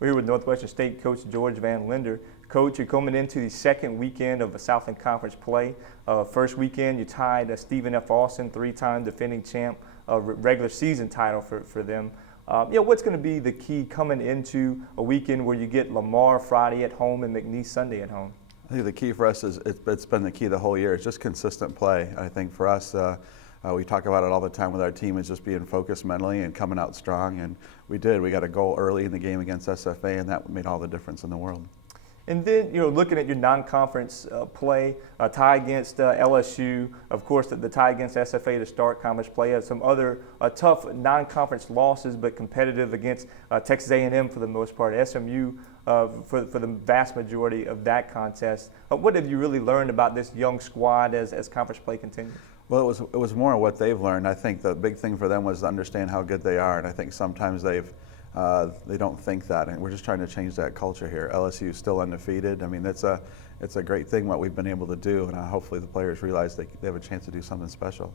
We're here with Northwestern State coach George Van Linder. Coach, you're coming into the second weekend of a Southland Conference play. First weekend, you tied Stephen F. Austin, three-time defending champ, regular season title for them. What's going to be the key coming into a weekend where you get Lamar Friday at home and McNeese Sunday at home? I think the key for us is it's been the key the whole year. It's just consistent play. I think for us, we talk about it all the time with our team, is just being focused mentally and coming out strong. And we did. We got a goal early in the game against SFA, and that made all the difference in the world. And then, looking at your non-conference play, tie against LSU, of course, the tie against SFA to start conference play, some other tough non-conference losses, but competitive against Texas A&M for the most part, SMU for the vast majority of that contest. What have you really learned about this young squad as conference play continues? Well, it was more of what they've learned. I think the big thing for them was to understand how good they are, and I think sometimes they don't think that, and we're just trying to change that culture here. LSU is still undefeated. I mean, it's a great thing what we've been able to do, and hopefully the players realize they have a chance to do something special.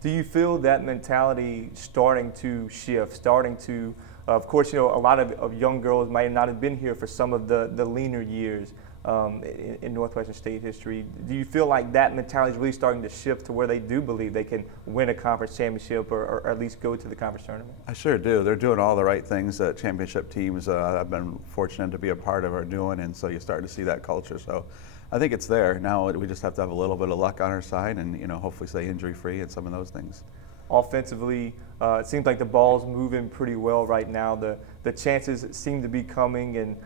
Do you feel that mentality starting to shift, of course, a lot of young girls might not have been here for some of the leaner years in Northwestern State history. Do you feel like that mentality is really starting to shift to where they do believe they can win a conference championship or at least go to the conference tournament? I sure do. They're doing all the right things that championship teams I've been fortunate to be a part of are doing, and so you start to see that culture. So I think it's there. Now we just have to have a little bit of luck on our side and hopefully stay injury-free and some of those things. Offensively, it seems like the ball's moving pretty well right now. The chances seem to be coming, and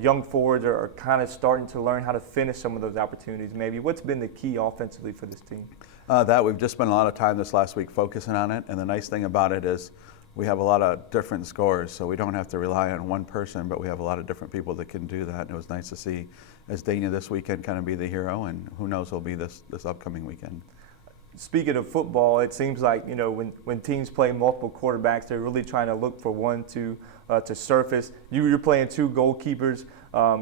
young forwards are kind of starting to learn how to finish some of those opportunities. Maybe what's been the key offensively for this team? That we've just spent a lot of time this last week focusing on it, and the nice thing about it is we have a lot of different scores, so we don't have to rely on one person, but we have a lot of different people that can do that. And it was nice to see Dania this weekend kind of be the hero, and who knows who'll be this upcoming weekend. Speaking of football, it seems like when teams play multiple quarterbacks, they're really trying to look for one to surface. You're playing two goalkeepers.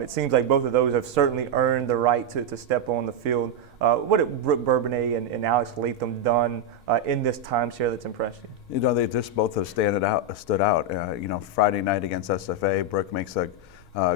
It seems like both of those have certainly earned the right to step on the field. What have Brooke Bourbonnais and Alex Latham done in this timeshare that's impressed you? They just both have stood out. Friday night against SFA, Brooke makes a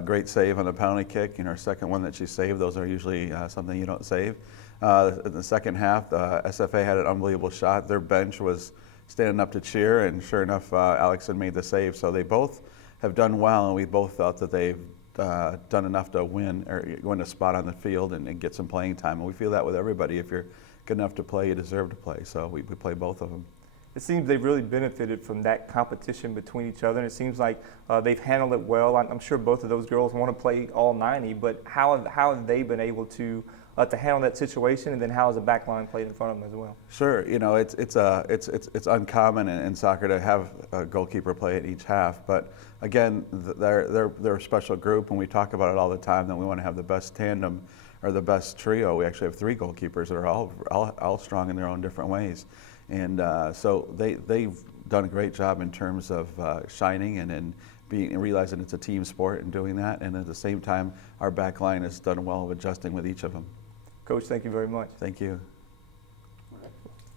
great save on the penalty kick. Her second one that she saved, those are usually something you don't save. In the second half, SFA had an unbelievable shot. Their bench was standing up to cheer, and sure enough, Alex had made the save. So they both have done well, and we both felt that they've done enough to win or win a spot on the field and get some playing time. And we feel that with everybody. If you're good enough to play, you deserve to play. So we play both of them. It seems they've really benefited from that competition between each other, and it seems like they've handled it well. I'm sure both of those girls want to play all 90, but how have they been able to handle that situation, and then how has the back line played in front of them as well? Sure, it's uncommon in soccer to have a goalkeeper play at each half, but again, they're a special group, and we talk about it all the time that we want to have the best tandem or the best trio. We actually have three goalkeepers that are all strong in their own different ways, and so they've done a great job in terms of shining and realizing it's a team sport and doing that, and at the same time, our back line has done well of adjusting with each of them. Coach, thank you very much. Thank you.